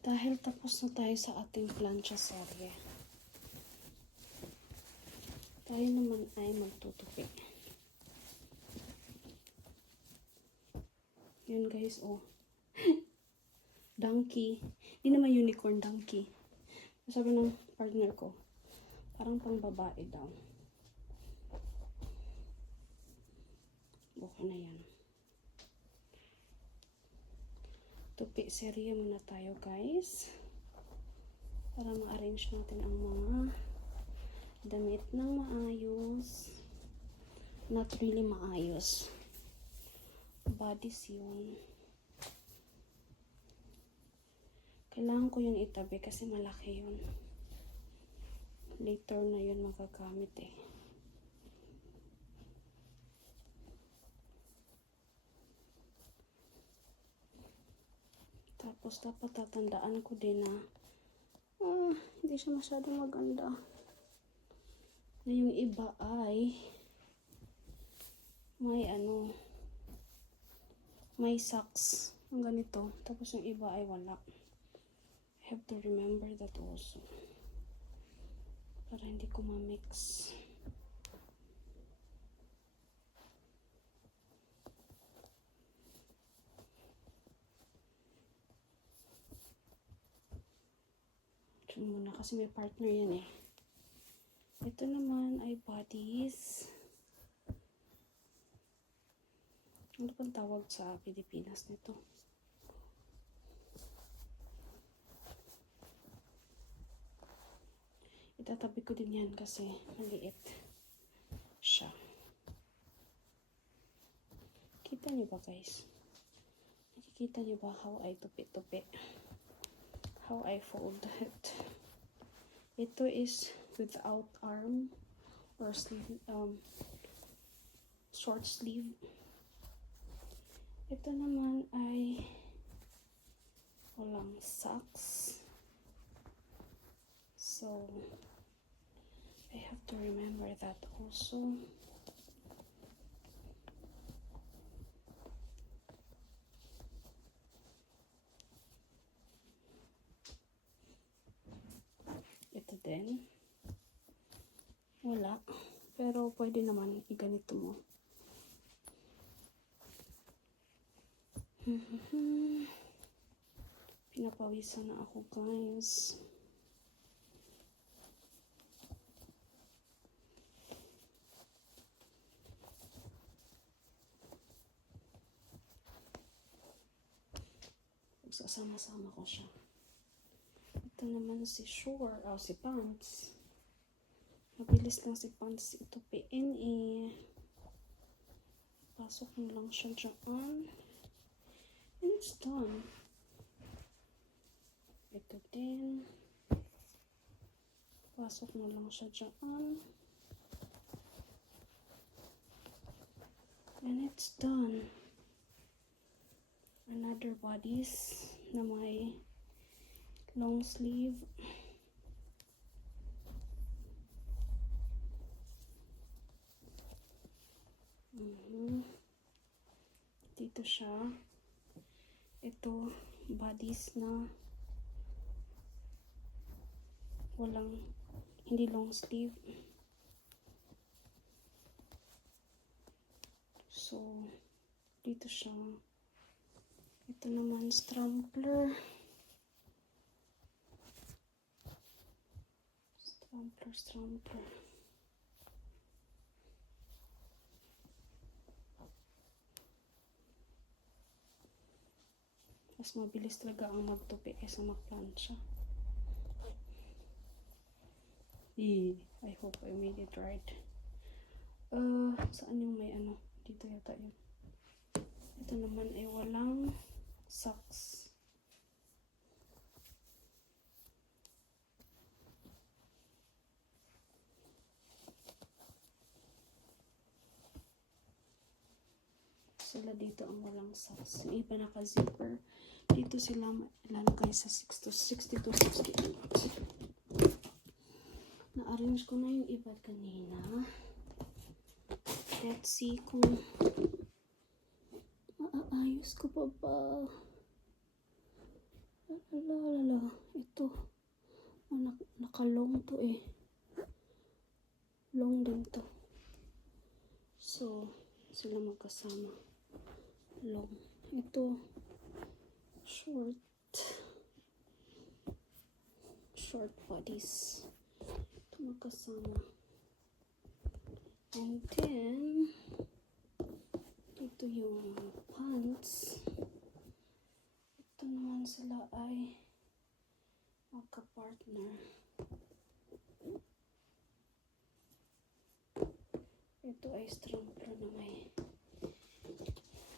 Dahil tapos na tayo sa ating plancha serye, tayo naman ay magtutupi. Yan guys, oh. Donkey. Hindi naman unicorn, donkey. Sabi ng partner ko, parang pang babae daw. Okay na yan. Tupi serye muna tayo guys. Para ma-arrange natin ang mga damit ng maayos. Not really maayos. Bodies yun. Kailangan ko yun itabi kasi malaki yun. Later na yun magagamit eh. Tapos dapat tatandaan ko din na hindi siya masyadong maganda. Na yung iba ay may socks. Ang ganito. Tapos yung iba ay wala. I have to remember that also. Para hindi ko ma-mix. Diyan muna kasi may partner yan eh. Ito naman ay bodies. Ano pang tawag sa Pilipinas nito? Itatabi ko din yan kasi maliit siya. Kita niyo ba guys? Nakikita niyo ba how I tupi-tupi? How I fold it? Ito is without arm or sleeve, short sleeve. Ito naman ay walang socks. So, I have to remember that also. Ito din. Wala. Pero pwede naman i-ganito mo. Pinapawisan na ako guys. Sasama-sama ko siya. Ito naman si si pants. Mabilis lang si pants itupiin eh. Pasok mo lang siya dyan. And it's done. Ito din. Pasok mo lang siya dyan. And it's done. Another bodies na may long sleeve. Dito siya. Ito, bodies na hindi long sleeve. So, dito siya. Ito naman, strampler. Strampler. Mas mabilis talaga ang magtupi kaysa magplansya. I hope I made it right. Saan yung may dito yata yun. Ito naman ay walang socks. Sila dito ang walang socks. Yung iba naka-zipper. Dito sila ilalagay sa 60 to 68. Na-arrange ko na yung iba kanina. Let's see kung maayos ko pa ba. Lala. Napaka-long to eh. Long din to. So, sila magkasama. Long. Ito, short. Short bodies. Ito magkasama. And then, ito yung pants. Ito naman sila ay magka-partner. Ito ay strampler na may.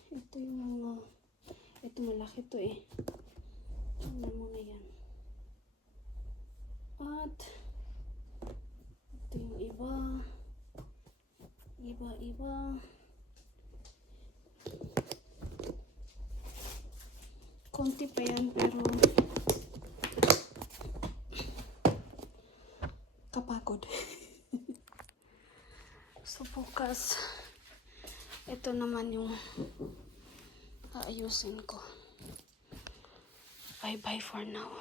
Ito yung mga, ito malaki to eh. Tingnan mo na yan. At, ito yung iba. Iba-iba. Konti pa yan pero kapagod. So bukas, ito naman yung aayusin ko. Bye-bye for now.